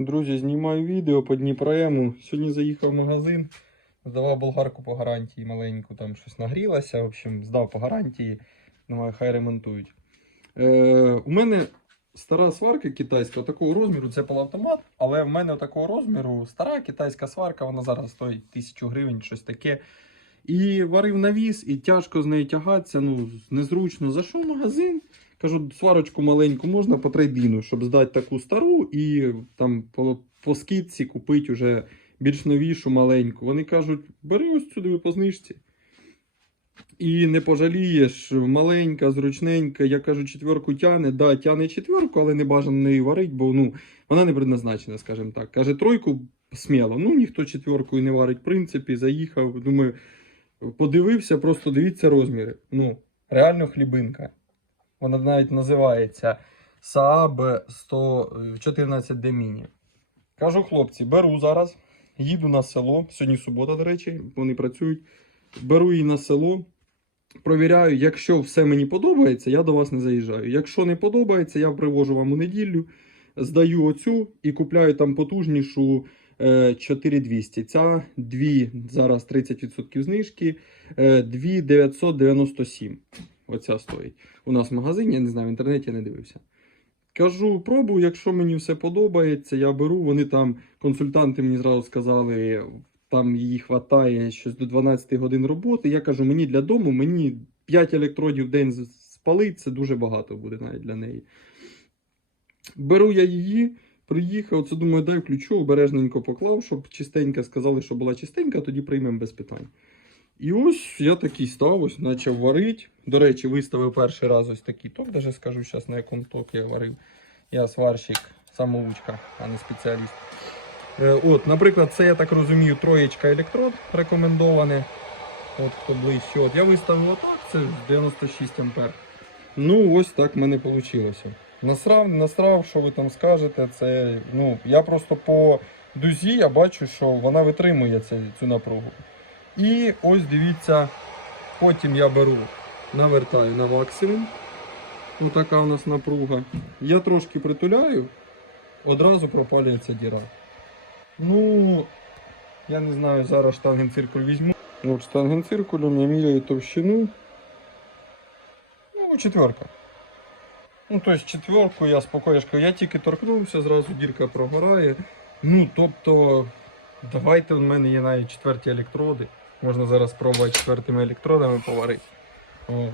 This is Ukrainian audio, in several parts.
Друзі, знімаю відео по Дніпроему. Сьогодні заїхав в магазин, здавав болгарку по гарантії маленьку, там щось нагрілося. В общем, здав по гарантії. Думаю, хай ремонтують. Е, у мене стара сварка китайська такого розміру, це полуавтомат, але в мене такого розміру стара китайська сварка, вона зараз стоїть тисячу гривень, щось таке. І варив навіс, і тяжко з нею тягатися, ну, незручно. Зайшов в магазин. Кажу, сварочку маленьку можна по трейдину, щоб здати таку стару і там по, по скидці купити вже більш новішу маленьку. Вони кажуть, бери ось сюди по знижці. І не пожалієш, маленька, зручненька. Я кажу, четверку тяне. Да, тяне четверку, але не бажано неї варить, бо ну, вона не предназначена, скажімо так. Каже, тройку сміло. Ну, ніхто четверку і не варить, в принципі, заїхав. Думаю, подивився, просто дивіться розміри. Ну, реально хлібинка. Вона навіть називається Saab 114 d. Кажу, хлопці, беру зараз, їду на село. Сьогодні субота, до речі, вони працюють. Беру її на село, провіряю, якщо все мені подобається, я до вас не заїжджаю. Якщо не подобається, я привожу вам у неділю, здаю оцю і купляю там потужнішу е, 4200. Ця дві зараз 30% знижки, е, 2997. Оця стоїть. У нас в магазині, я не знаю, в інтернеті я не дивився. Кажу, пробую, якщо мені все подобається, я беру. Вони там, консультанти мені зразу сказали, там її хватає щось до 12 годин роботи. Я кажу, мені для дому, мені 5 електродів в день спалить, це дуже багато буде навіть для неї. Беру я її, приїхав, це думаю, дай включу, обережненько поклав, щоб чистенька сказали, що була чистенька, тоді приймемо без питань. І ось я такий став, ось почав варити. До речі, виставив перший раз ось такий ток, даже скажу зараз на якому ток я варив. Я сварщик, самоучка, а не спеціаліст. Е, От, наприклад, це я так розумію, троєчка електрод рекомендоване. От хто ближче. От я виставив отак, це 96 ампер. Ну, ось так в мене вийшло. Насрав, насрав, що ви там скажете, це. Ну, я просто по дузі я бачу, що вона витримує цю напругу. І ось дивіться, потім я беру, навертаю на максимум. Ось така у нас напруга. Я трошки притуляю, одразу пропалюється діра. Ну, я не знаю, зараз штангенциркуль візьму. От штангенциркулем я міряю товщину. Ну, четверка. Ну, тобто четверку я спокійно, я тільки торкнувся, зразу дірка прогорає. Ну, тобто, давайте у мене є навіть четверті електроди. Можна зараз спробувати четвертими електродами поварити. О,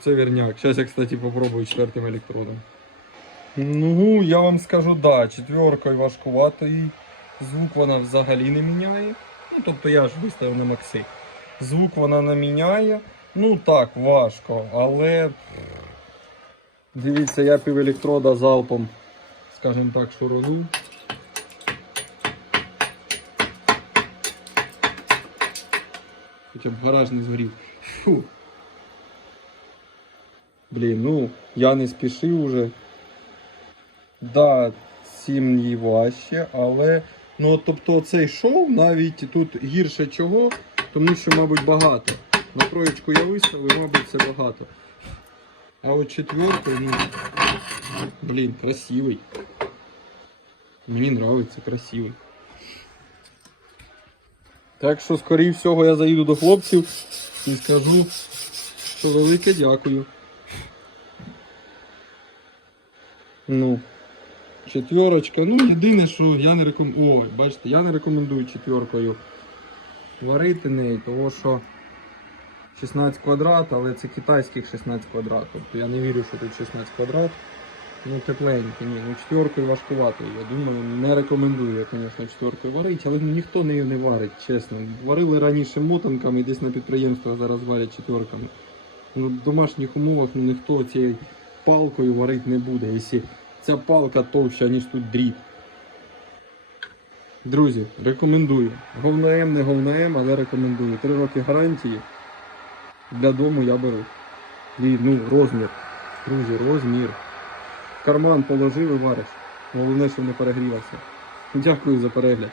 це вірняк. Зараз я, кстати, попробую четвертим електродом. Ну, я вам скажу, да, четверкою важкувато і звук вона взагалі не міняє. Ну, тобто я ж виставив на макси. Звук вона не міняє. Ну так, важко, але. Дивіться, я пів електрода залпом, скажімо так, шуруну. Хоча б гараж не згорів. Фу. Блін, ну, я не спішив уже. Да, їй важче, але. Ну, тобто цей шов навіть тут гірше чого, тому що, мабуть, багато. На троєчку я виставив, мабуть, це багато. А от четвертий, ну, блін, красивий. Мені подобається, красивий. Так що, скоріше всього, я заїду до хлопців і скажу, що велике дякую. Ну, четверочка. Ну, єдине, що я не рекомендую. Ой, бачите, я не рекомендую четверкою варити неї, тому що 16 квадрат, але це китайських 16 квадрат. Тобто я не вірю, що тут 16 квадрат. Ну, тепленькі, ні, ну четверкою важкувато. Я думаю, не рекомендую я, звісно, четверкою варити, але ну, ніхто нею не варить, чесно. Варили раніше мотанками, десь на підприємствах зараз варять четверками. Ну, в домашніх умовах ну, ніхто цією палкою варити не буде, якщо ця палка товща, ніж тут дріт. Друзі, рекомендую. Говнаєм, не говнаєм, але рекомендую. Три роки гарантії. Для дому я беру. І, ну, розмір. Друзі, розмір. Карман положив і вариш. Головне, щоб не перегрівався. Дякую за перегляд.